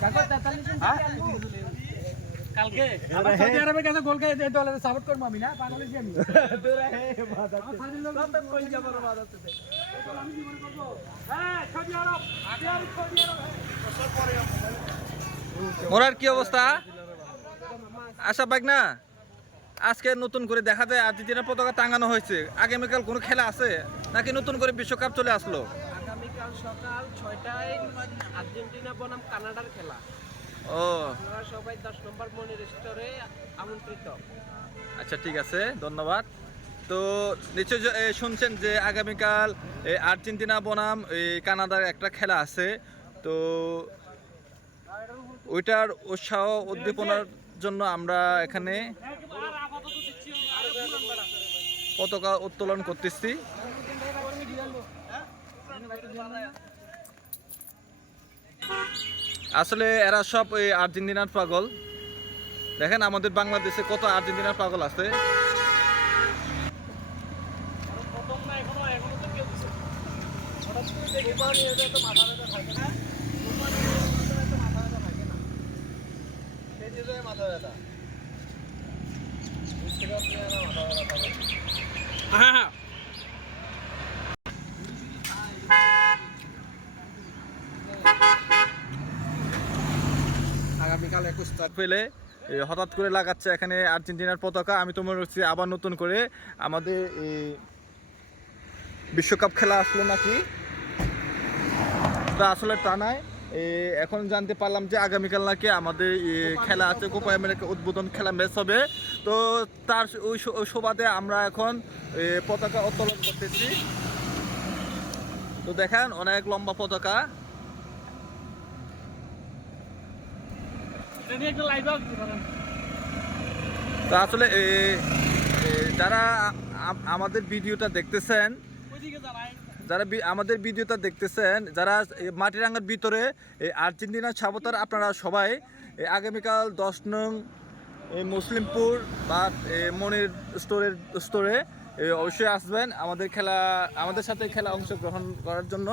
মোরার কি অবস্থা? আশা বাইক না? আজকে নতুন করে দেখা যায় আর্জেন্টিনার পতাকা টাঙানো হয়েছে। আগামীকাল কোনো খেলা আছে? নাকি নতুন করে বিশ্বকাপ চলে আসলো? সকাল ছয়টায় আর্জেন্টিনা বনাম কানাডার খেলা। ও। আপনারা সবাই দশ নম্বর মনির স্টোরে আমন্ত্রিত। আচ্ছা ঠিক আছে ধন্যবাদ। তো নিশ্চয় যে- শুনছেন যে আগামীকাল আর্জেন্টিনা বনাম এই কানাডার একটা খেলা আছে। তো ওইটার উৎসাহ উদ্দীপনার জন্য আমরা এখানে পতাকা উত্তোলন করতেছি। আসলে এরা সব ওই আর্জেন্টিনার পাগল। দেখেন আমাদের বাংলাদেশে কত আর্জেন্টিনার পাগল আছে। হঠাৎ করে লাগাচ্ছে এখানে আর্জেন্টিনার পতাকা। আমি তো মনে হচ্ছে আবার নতুন করে আমাদের বিশ্বকাপ খেলা আসলো নাকি? তা আসলে তা নয়। এখন জানতে পারলাম যে আগামীকাল নাকি আমাদের খেলা আছে, কোপা আমেরিকা উদ্বোধন খেলা ম্যাচ হবে। তো তার ওই সুবাদে আমরা এখন পতাকা উত্তোলন করতেছি। তো দেখেন, অনেক লম্বা পতাকা। তো আসলে যারা আমাদের ভিডিওটা দেখতেছেন যারা আমাদের ভিডিওটা দেখতেছেন যারা মাটিরাঙ্গার ভিতরে এই আর্জেন্টিনার সাবতার আপনারা সবাই আগামীকাল দশ নং মুসলিমপুর বা মনির স্টোরের স্টোরে অবশ্যই আসবেন আমাদের খেলা আমাদের সাথে খেলা অংশগ্রহণ করার জন্য।